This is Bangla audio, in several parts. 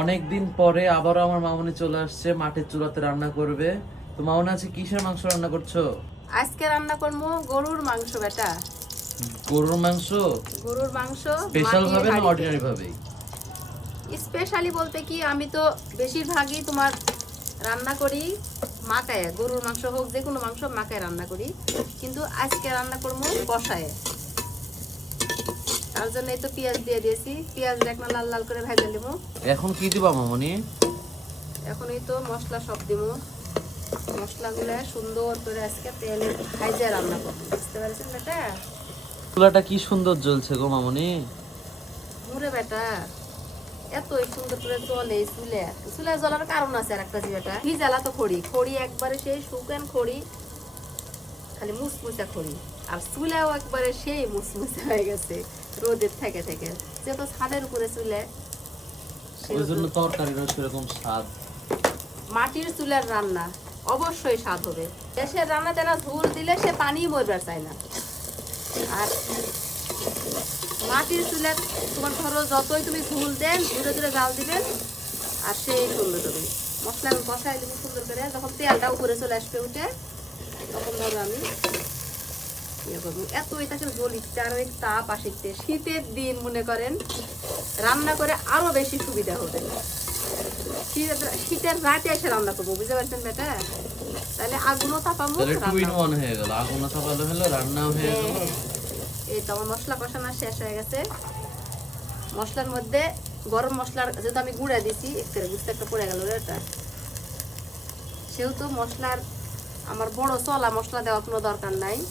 অনেকদিন পরে আবারও আমার মামনি চলে আসছে মাটির চুলাতে রান্না করবে। তো মামনি আছে কিসের মাংস রান্না করছ? আজকে রান্না করব গরুর মাংস বেটা। গরুর মাংস? গরুর মাংস স্পেশাল ভাবে না অর্ডিনারি ভাবে? স্পেশালি বলতে কি আমি তো বেশিরভাগই তোমার রান্না করি মাকায় গরুর মাংস হোক যে কোনো মাংস মাকায় রান্না করি। কিন্তু আজকে রান্না করব কষায়। তার জন্য এই তো পেঁয়াজ দিয়ে দিয়েছি। পেঁয়াজ একটা লাল লাল করে ভেজে নেব। এখন কি দিবা মামনি? এখন এই তো মশলা সব দিব। মশলাগুলো সুন্দর করে আজকে তেলে ভাইজে রান্না করব। বুঝতে পারছেন বেটা? চুলাটা কি সুন্দর জ্বলছে গো মামনি। মুরে বেটা এতই সুন্দর করে চলে চুলে। চুলে জ্বলার কারণ আছে আর একটা জিনিসটা কি জ্বালা তো খড়ি। খড়ি একবারে সেই শুকান খড়ি খালি মুসমুসা খড়ি। আর চুলাও একবারে সেই মুসমুসা হয়ে গেছে। রোদের থেকে থেকে। যেহেতু ছাদের উপরে চুলে ওই জন্য তরকারিরও সেরকম স্বাদ। মাটির চুলার রান্না অবশ্যই স্বাদ হবে। দেশের রান্না যারা ঝুল দিলে সে পানি মরবার চায় না। আর মাটির চুলার তোমার ধরো যতই তুমি ঝুল দেন ধীরে ধীরে জাল দিবেন আর সেই সুন্দর হবে। মশলা আমি কষাই দেবো সুন্দর করে যখন তেলটা উপরে চলে আসবে উঠে তখন ধরো আমি এত এটাকে বলি চারিক তাপ আসিতে শীতের দিন মনে করেন রান্না করে আরও বেশি সুবিধা হবে। শীতের- শীতের রাতে এসে রান্না করব বুঝতে পারছেন বেটা তাহলে আগুনও তাপাবো হয়ে গেল। আগুন চাপালো হলো রান্নাও হয়ে গেল। এই তো আমার মশলা কষানো শেষ হয়ে গেছে। মশলার মধ্যে গরম মশলার যেহেতু আমি গুঁড়া দিছি একটা একটা পড়ে গেল এটা। সেহেতু মশলার আমার বড় চলা মশলা দেওয়ার কোনো দরকার নাই।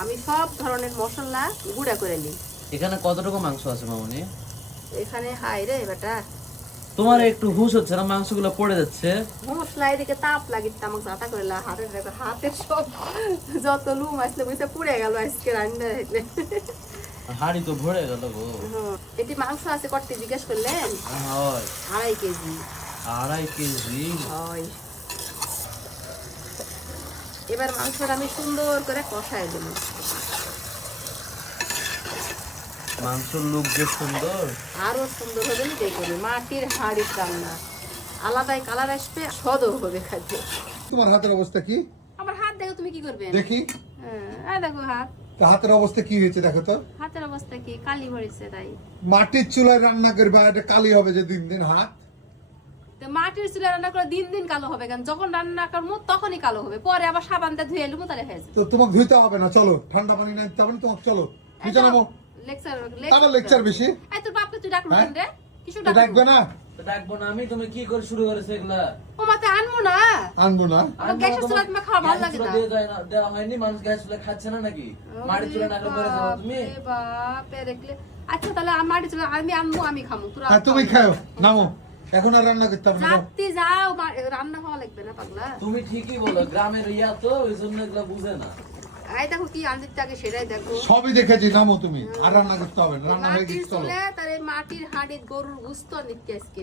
আমি সব ধরনের মশলা গুঁড়া করে নিই। এখানে কতটুকু মাংস আছে মামনি? এখানে হাই রে বেটা। তোমার একটু হুশ হচ্ছে না মাংসগুলো পড়ে যাচ্ছে। মশলা এদিকে তাপ লাগিতে তামাক জাতা করে লা হাতের দেখো হাতের সব যত লুম আসলে বুঝতে পুড়ে গেল আজকে রান্না হইলে হাড়ি তো ভরে গেল গো। হুম, এটি মাংস আছে কটতে জিজ্ঞেস করলেন? হয়। আড়াই কেজি। আড়াই কেজি? হয়। এবার মাংসটা আমি সুন্দর করে কষায় দেবো। মাংসর লুক যে সুন্দর। আরও সুন্দর হবে না দেখবে মাটির হাঁড়ির রান্না। আলাদাই কালার আসবে সদও হবে খাদ্য তোমার হাতের অবস্থা কি? আমার হাত দেখো তুমি কি করবে? দেখি। হ্যাঁ দেখো হাত। হাতের অবস্থা কি হয়েছে দেখো তো? হাতের অবস্থা কি? কালি ভরেছে তাই। মাটির চুলায় রান্না করবে এটা কালি হবে যে দিন দিন হাত। তো মাটির চুলে রান্না করে দিন দিন কালো হবে কেন যখন রান্না করব তখনই কালো হবে। পরে আবার সাবান দিয়ে ধুয়ে এলবো তাহলে হয়ে যাবে। তো তোমাকে ধুইতে হবে না চলো ঠান্ডা পানি না দিতে হবে না, তোমাকে চলো নিচে নামো। লেকচার আমার লেকচার বেশি? এই তোর বাপকে তুই ডাকলো হ্যাঁ? কেন রে? কিছু ডাকবে? না? ডাকবো না আমি তুমি কি করে শুরু করেছ এগুলা? ও মাতে আনব না। আনব না? আমার গ্যাসের চুলা তোমার খাওয়া ভালো লাগে না। দিয়ে দেয় না দেওয়া হয়নি মানুষ গ্যাস চুলা খাচ্ছে না নাকি? মাটির চুলা না করে তুমি। বাপ, আচ্ছা তাহলে আমার মাটির চুলা আমি আনব আমি খামো তোরা হ্যাঁ তুমি খাও নামো। এখন আর রান্না করতে হবে না রাতে যাও রান্না হওয়া লাগবে না পাগলা। তুমি ঠিকই বলো গ্রামের ইয়া তো ওই জন্য এগুলো বুঝে না। এই দেখো কি আনতে আগে সেটাই দেখো। সবই দেখেছি নামো তুমি। আর রান্না করতে হবে রান্না হয়ে মাটির গেছে চলো। চুলে তার মাটির হাড়ির গরুর গুস্ত নিতে আজকে।